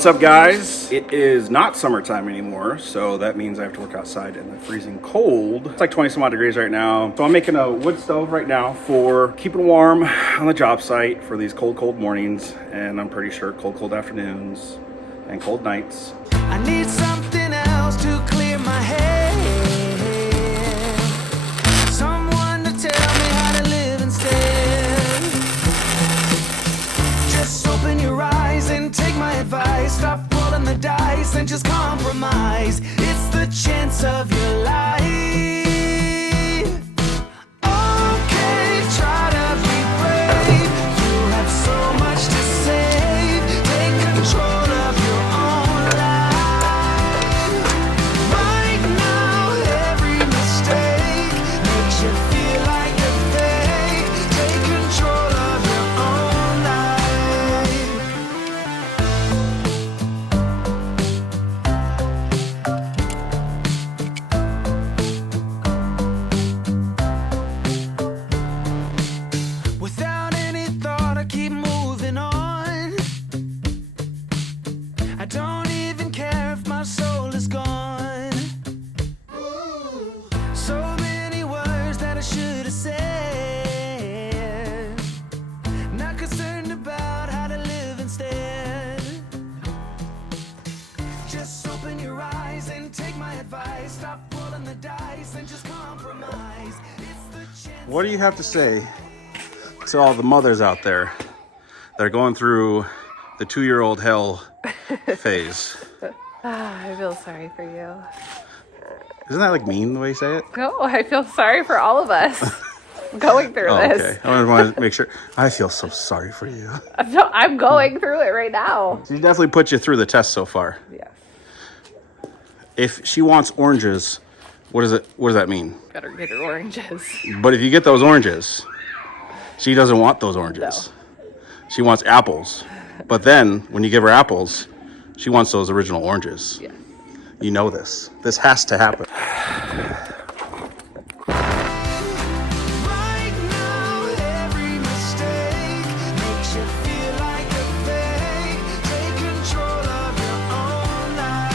What's up, guys? It is not summertime anymore, so that means I have to work outside in the freezing cold. It's like 20 some odd degrees right now. So I'm making a wood stove right now for keeping warm on the job site for these cold mornings, and I'm pretty sure cold afternoons and cold nights. I need something else to clear my head. Someone to tell me how to live instead. Just open your eyes and take my advice. Stop rolling the dice and just compromise. It's the chance of your life. Okay, try to be brave. You have so much to save. Take control of your own life. Right now, every mistake makes you feel like a fake. Take control of your own life. Without any thought, I keep moving on. I don't even care if my soul is gone. So many words that I should have said. Not concerned about how to live instead. Just open your eyes and take my advice. Stop rolling the dice and just compromise. It's the chance. What do you have to say to all the mothers out there that are going through the 2-year-old hell phase? I feel sorry for you. Isn't that like mean the way you say it? No, I feel sorry for all of us going through this. Okay. I want to make sure. I feel so sorry for you. No, I'm going through it right now. She definitely put you through the test so far. Yes. If she wants oranges, what does that mean? Better get her oranges. But if you get those oranges, she doesn't want those oranges. She wants apples. But then when you give her apples, she wants those original oranges. Yeah. You know this. This has to happen. Right now, every mistake makes you feel like a fake. Take control of your own life.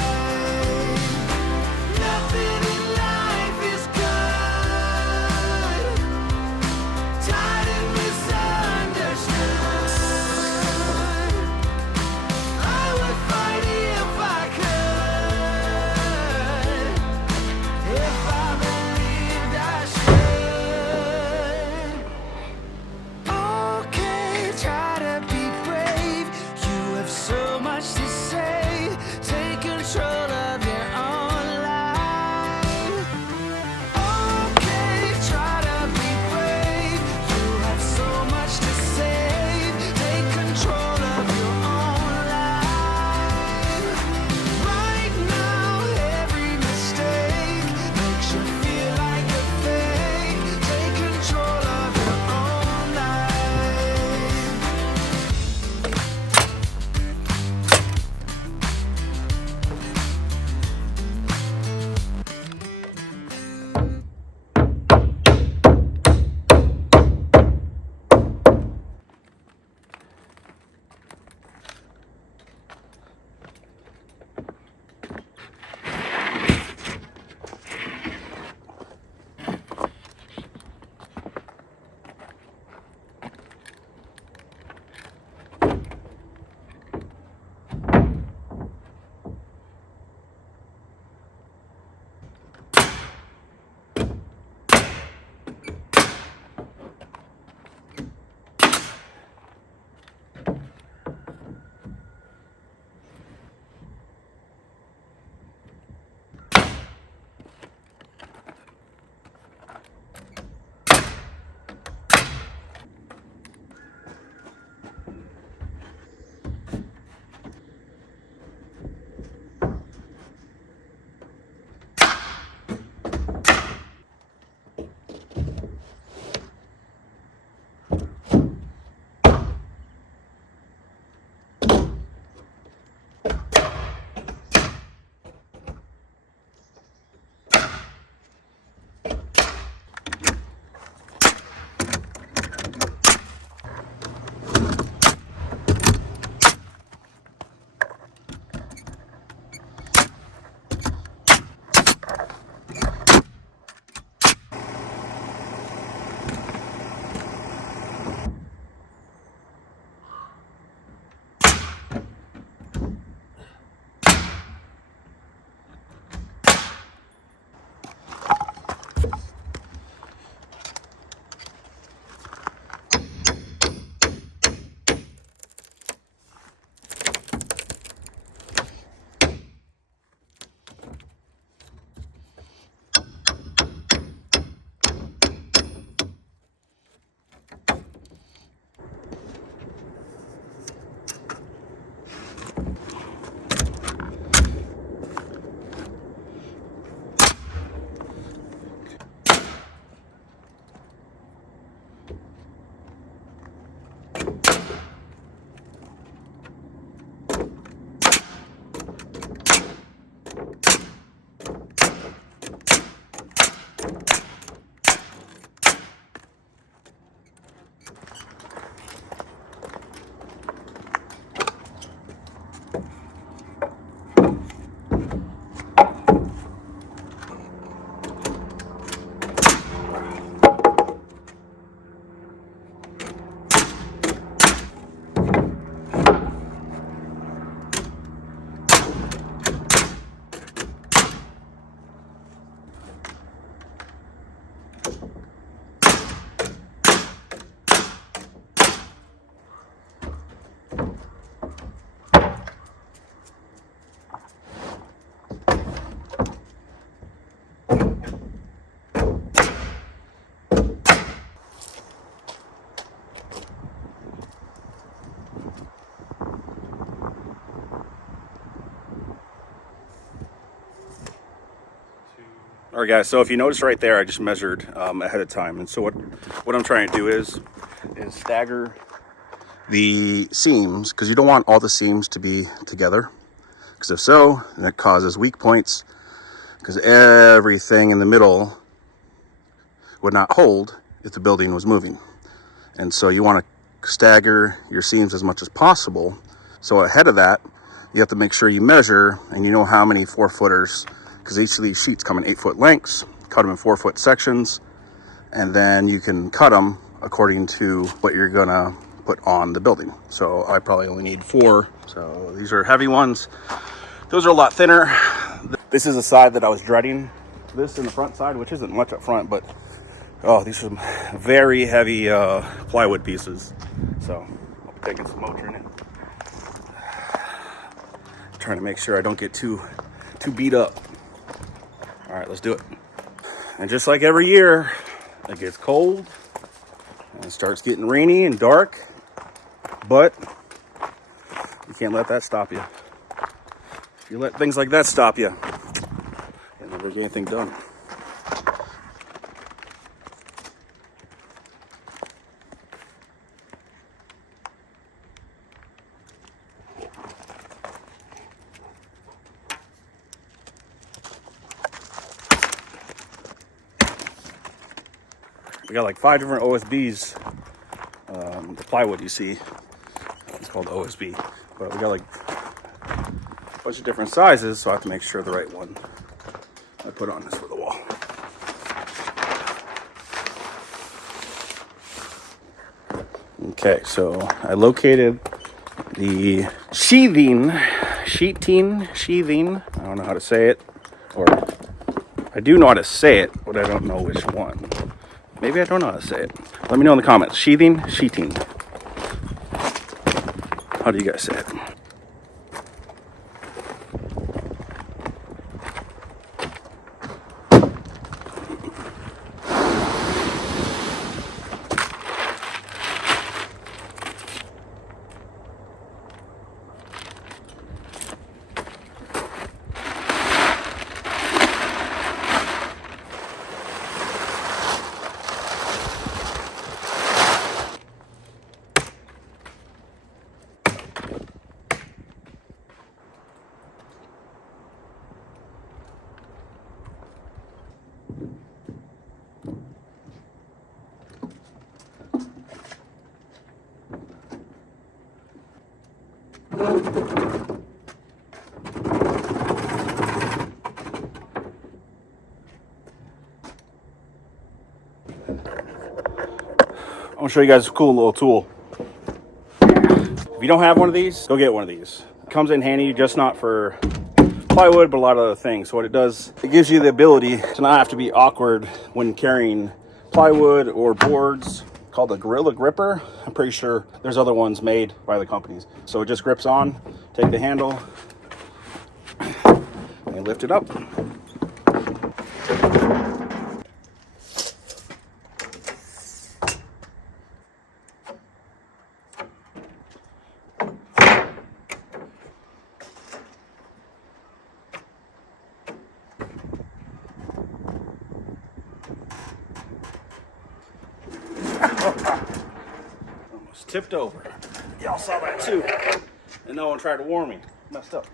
Nothing in life is good. Tired and misunderstood. I would fight if I could. If I All right, guys, so if you notice right there, I just measured ahead of time. And so what I'm trying to do is stagger the seams, because you don't want all the seams to be together. Because if so, then it causes weak points, because everything in the middle would not hold if the building was moving. And so you want to stagger your seams as much as possible. So ahead of that, you have to make sure you measure and you know how many 4-footers, because each of these sheets come in 8-foot lengths. Cut them in 4-foot sections, and then you can cut them according to what you're gonna put on the building. So I probably only need 4. So these are heavy ones. Those are a lot thinner. This is a side that I was dreading. This in the front side, which isn't much up front, but oh, these are very heavy plywood pieces. So I'll be taking some Motrin in. Trying to make sure I don't get too beat up. All right, let's do it. And just like every year, it gets cold and it starts getting rainy and dark, but you can't let that stop you. If you let things like that stop you, you'll never get anything done. We got like 5 different OSBs. The plywood you see, it's called OSB, but we got like a bunch of different sizes, so I have to make sure the right one I put on this for the wall. Okay, so I located the sheathing. I don't know how to say it, or I do know how to say it, but I don't know which one. Maybe I don't know how to say it. Let me know in the comments. Sheathing. How do you guys say it? I'm gonna show you guys a cool little tool. If you don't have one of these, go get one of these. It comes in handy, just not for plywood, but a lot of other things. So what it does, it gives you the ability to not have to be awkward when carrying plywood or boards, called a Gorilla Gripper. I'm pretty sure there's other ones made by the companies. So it just grips on, take the handle, and lift it up. Almost tipped over. Y'all saw that too. And no one tried to warn me. Messed up.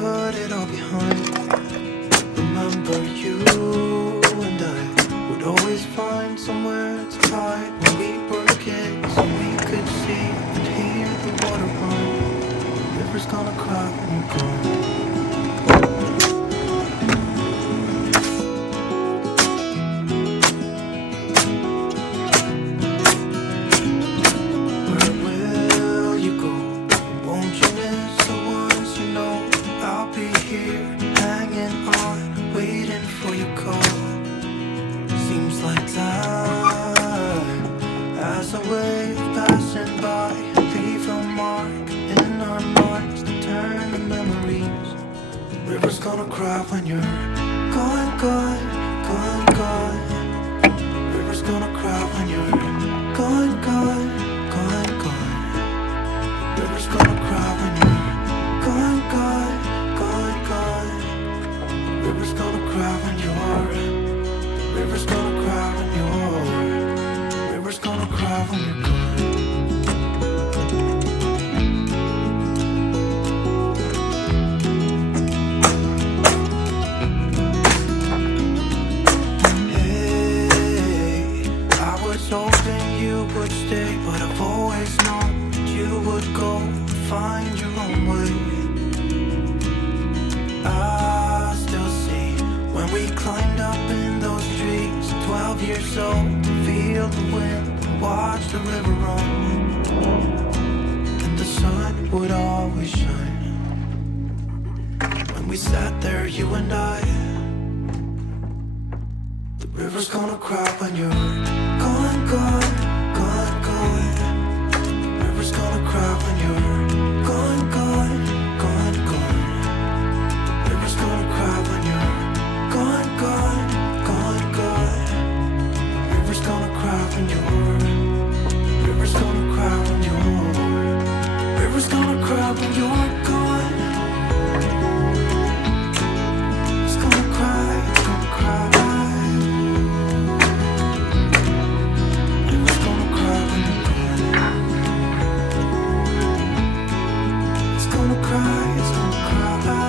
put it all behind. Remember you and I would always find somewhere to hide when we were kids, so we could see and hear the water run. The river's gonna cry when you're gone. Where will you go? Won't you miss the ones you know? I'll be here hanging on, waiting for your call. Seems like time as a wave passing by, leave a mark in our minds to turn to memories. The river's gonna cry when you're gone, gone, gone, gone. The river's gonna cry when you're gone, gone, gone, gone. The river's gonna cry when you're gone, gone, gone, gone. The river's gonna cry when you're. River's gonna cry when you're. River's gonna cry when you're gone. Hey, I was hoping you would stay, but I've always known that you would go and find your own way. I still see when we climbed up in those trees, 12 years old, to feel the wind and watch the river run. And the sun would always shine. When we sat there, you and I. The river's gonna cry when you're gone, gone, gone, gone. The river's gonna cry when you're gone, gone, gone, gone. The river's gonna cry when you're gone, gone, gone, gone. The river's gonna cry when you're. River's gonna cry when you're. River's gonna cry when you're gone. It's gonna cry, it's gonna cry. River's gonna cry when you're gone. It's gonna cry, it's gonna cry.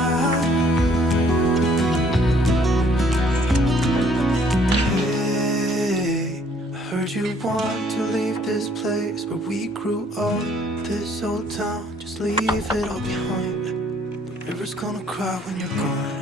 Hey, I heard you want to leave this place where we grew up. This old town, just leave it all behind. The river's gonna cry when you're gone.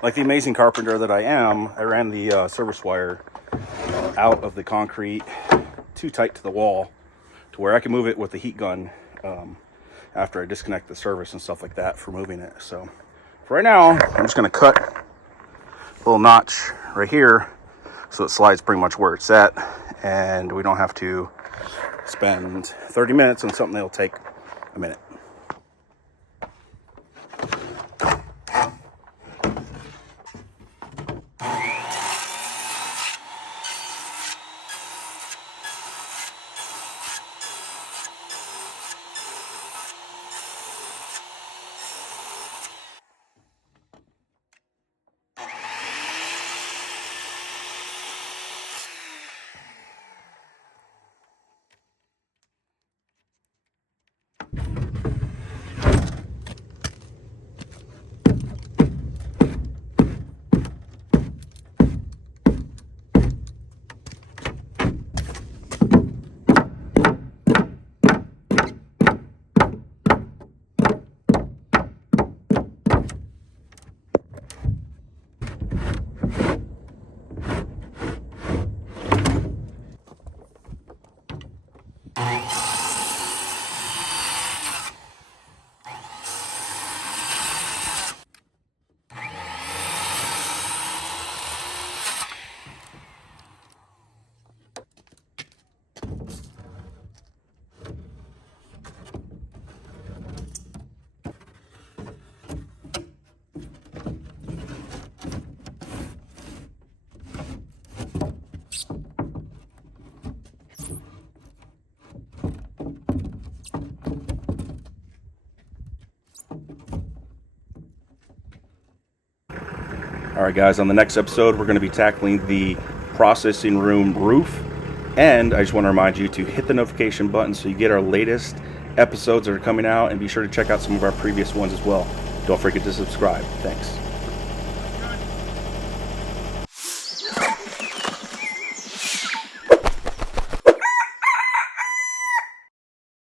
Like the amazing carpenter that I am, I ran the service wire out of the concrete too tight to the wall to where I can move it with the heat gun after I disconnect the service and stuff like that for moving it. So for right now, I'm just going to cut a little notch right here so it slides pretty much where it's at, and we don't have to spend 30 minutes on something that'll take a minute. All right, guys, on the next episode, we're going to be tackling the processing room roof. And I just want to remind you to hit the notification button so you get our latest episodes that are coming out, and be sure to check out some of our previous ones as well. Don't forget to subscribe. Thanks.